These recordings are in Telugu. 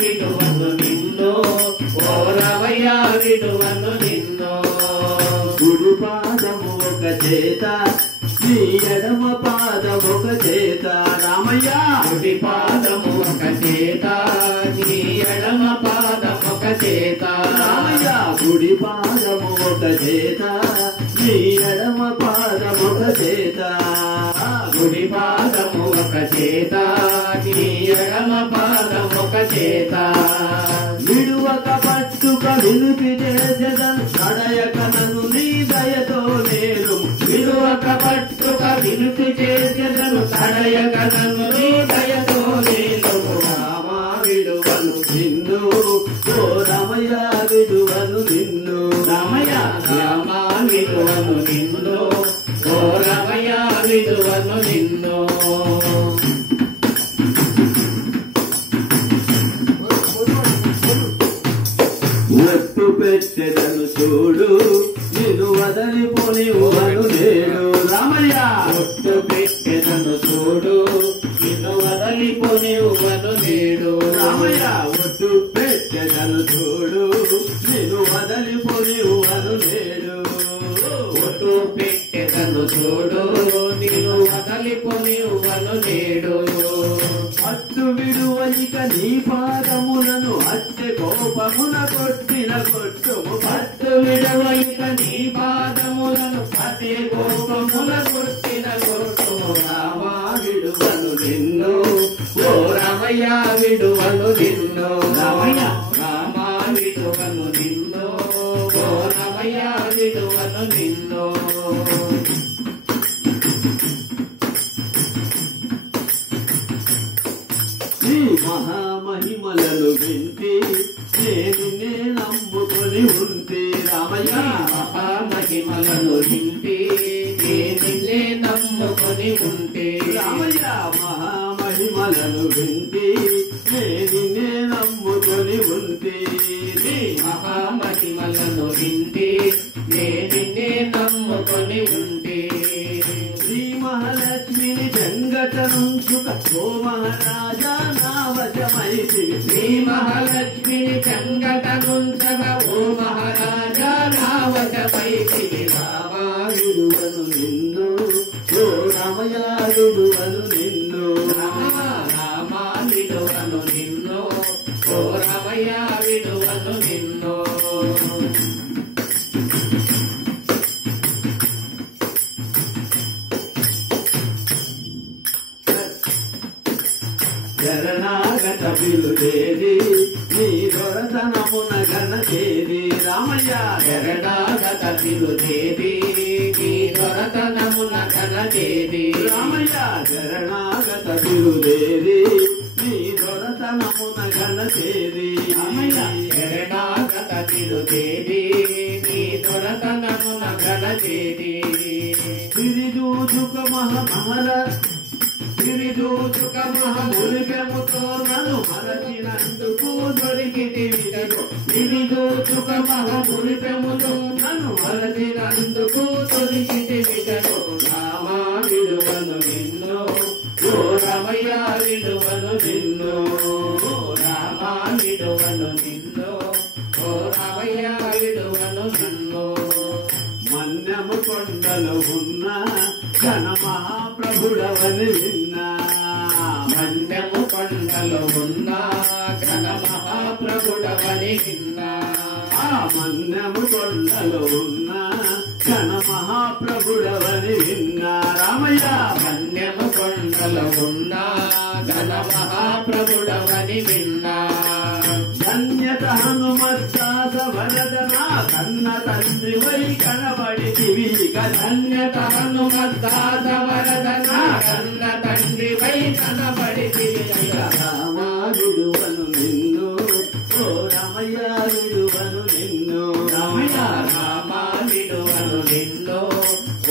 విడువను నిన్ను ఓ రామయ్య విడువను నిన్ను. కుడి పాదము ఒక చేత నీ ఎడమ పాదము ఒక చేత రామయ్య. కుడి పాదము ఒక చేత నీ ఎడమ పాదము ఒక చేత రామయ్య. కుడి పాదము ఒక చేత నీ ఎడమ పాదము ఒక చేత. కుడి పాదము ఒక చేత నీ ఎడమ పాదము ఒక చేత. విడువక పట్టుక విలుపి చేసేదను నడయక నన్ను నీ దయతో నేను. విడువక పట్టుక వినుతి చేసేదను తడయక నన్ను నీ దయతో నేను. రామా విడువను నిన్ను ఓ రామయ్య విడువను నిన్ను. రామయ్య రామ విడువను నిన్ను ఓ రామయ్య విడువను నిన్ను. ఒట్టు పెట్టెదను చూడు నిన్ను వదలిపోనివ్వను నేను. రామయ్య. ఒట్టు పెట్టెదను చూడు నిన్ను వదలిపోనివ్వను నేడు. రామయ్య. ఒట్టు పెట్టెదను చూడు నిన్ను వదలిపోనివ్వను నేను. ఒట్టు పెట్టెదను చూడు నిన్ను వదలిపోనివ్వను నేడు. అట్టు విడువలిక నీ పాదములను అట్టె కోపమున కొట్టిన కొట్టుము. పట్టు విడవైక నీ పాదములను అతే కోపముల కొట్టిన కొట్టుము. రామా విడువను నిన్ను ఓ రామయ్య విడువను నిన్ను. రామయ్య రామ విడువను నిన్ను ఓ రామయ్య విడువను నిన్ను. నీ మహామహిమలను వింటి నేను నమ్ముకొని ఉంటే. రామయ్య. మహామహిమలను వింటి నిన్నే నమ్ముకొని ఉంటే. రామయ్య. మహామహిమలను వింటి నిన్నే నమ్ముకొని ఉంటే. మహామహిమలను వింటి నిన్నే నమ్ముకొని ఉంటే. శ్రీ మహాలక్ష్మిని జంగటనుంచుక ఓ మహారాజా నా వశమైతివి. శ్రీ మహాలక్ష్మిని చంగటనుంచగా ఓ మహారాజా నావశమైతివి. రామా విడువను నిన్ను ఓ రామయ్య విడువను నిన్ను. రామ విడువను నిన్ను ఓ రామయ్య విడువను నిన్ను. శరణాగత పిలుడేది నీ దొరతనమున ఘనచేది. రామయ్య. శరణాగత పిలుదేవి నీ దొరతనమున ఘనదేవి. రామయ్య. శరణాగత పిలుడేది నీ దొరతనమున ఘనచేది. రామయ్య శరణాగత పిలుదేవి నీ దొరతనమున ఘనదేవి. సిరిజూచుక మహమహర సిరిజూచుక మహములికెముతో నన్ను మరచినందుకు దొరికితివిటకు. సిరిజూచుక మహమురిపెముతో నన్ను మరచినందుకు దొరికితివిటకు. రామ విడువను నిన్ను ఓ రామయ్య విడువను నిన్ను. రామ విడువను నిన్ను ఓ రామయ్య విడువను నిన్ను. మన్యము కొండలు ఉన్న ఘన మహాప్రభుడవని విన్నా. మన్యము కొండలు ఉన్న ఘన మహాప్రభుడవని విన్నా. ఆ మన్యము కొండలు ఉన్న ఘన మహాప్రభుడవని విన్నా. రామయ్య. మన్యము కొండలు ఉన్న ఘన మహాప్రభుడవని విన్నా. ధన్యత హనుమత్తాస వరదనా కన్న తండ్రి వై కనబడితివి. ధన్యత హనుమద్దాస వరదన కన్న తండ్రి వై కనబడితివి. రామా విడువను నిన్ను ఓ రామయ్య విడువను నిన్ను. రామయ్య రామ విడువను నిన్ను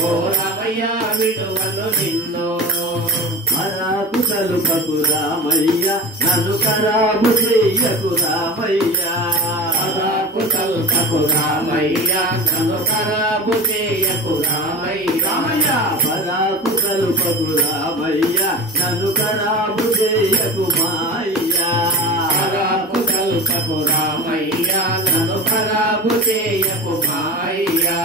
ఓ రామయ్య విడువను నిన్ను. మరాకు తలుపకు రామయ్య నన్ను ఖరాబు చెయ్యకు రామయ్య. పరాకు తల్పకు రామయ్య నన్ను ఖరాబు చేయకు రామయ్య. రామయ్య. పరాకు తలుపకు రామయ్య నన్ను ఖరాబు చెయ్యకు మాయ్య. పరాకు కల్పకు రామయ్య నన్ను ఖరాబు చేయకు మాయ్యా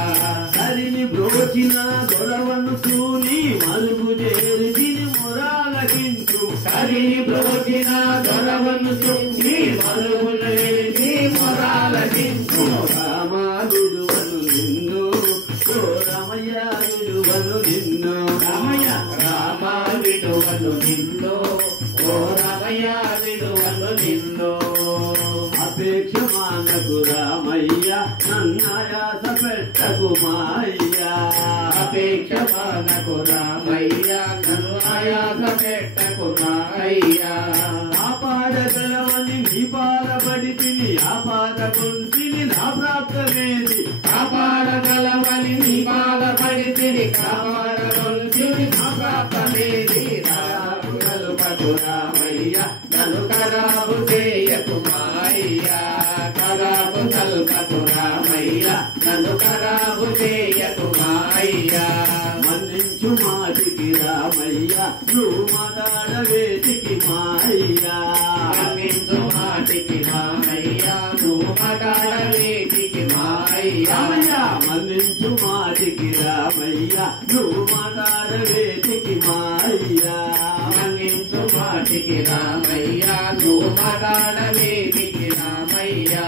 హరిని బ్రోచిన దొరవను తూని మలుగు చేరి తిని మొరాలకించు హరిని బ్రోచిన దొరవను తూని మలుగు చేరి మొరాలకించు రామానుడువను నిన్ను ఓ రామయ్య విడువను నిన్ను రామయ్య రామ విడువను నిన్ను ఓ రామయ్య విడువను నిన్ను అపేక్ష మానకు రామయ్య నన్నాయాస పెట్టకు మాయ్యా అపేక్ష మానకు రామయ్య నన్ను ఆయాస పెట్టకు మాయ్యా కాపాడగలవని నీ పాలబడి తిని ఆపాదకుంటిని నా ప్రాప్తమేది కాపాడగలవని నీ బాధపడి తిని కాపాడగొల్చిని నా ప్రాప్తమేది రాకు కల్పకు రామయ్య నన్ను ఖరాబు చేయకు మాయ్యా ఖరాబు కల్పకు రామయ్య నన్ను ఖరాబు చేయకు మాయ్యా మన్నించు మాటికి రామయ్య నువ్వు మాట్లాడవేటికి మాయ్యా మన్నించు మాటికి రామయ్య నువ్వు మాట్లాడవేటికి మాయ్యా మన్నించు మాటికి రామయ్య నువ్వు మాట్లాడవేటికి మాయ్యా మన్నించు మాటికి రామయ్య నువ్వు మాట్లాడవేటికి రామయ్యా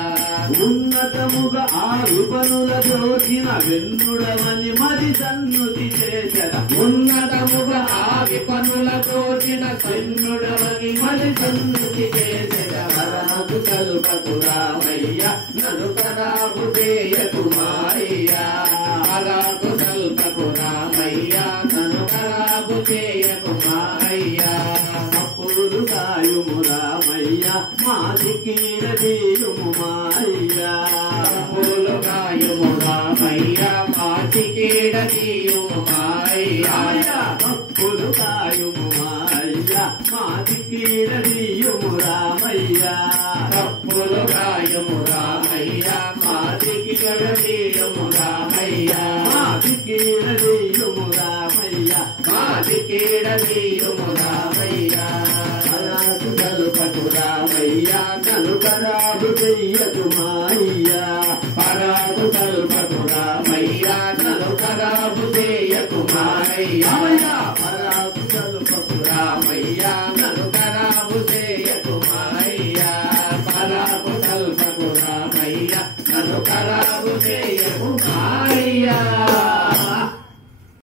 ఉన్నతముగా ఆ రూపనుల దోచిన వెన్నుడమని మరి సన్నుతి చేసద ఉన్నతముగా ఆ విపనుల తోచిన సన్నుడవని మరి సన్నుతి చేసిన ఖరాబు కల్పకు రామయ్య నన్ను ఖరాబు చేయకు మాయ్యా ఖరాబు కల్పకు రామయ్య నన్ను ఖరాబు చేయకు మాయ్యా అప్పుడు కాయుము రామయ్య మాదికీర దీయుము మాయ్యా పూలు గాయము రామయ్య మాటికీడ తీయుము మాయ్యా అప్పుడు కాయుము మాయ్య మాదికీర దీయుము రామయ్య తప్పులు గాయము రామయ్య మాటికీడ తీయుము రామయ్య మాదికీర దీయుము రామయ్య మాటికీడ తీయుము రామయ్య కలుపకు రామయ్య నన్ను ఖరాబు చెయ్యకు మాయ్య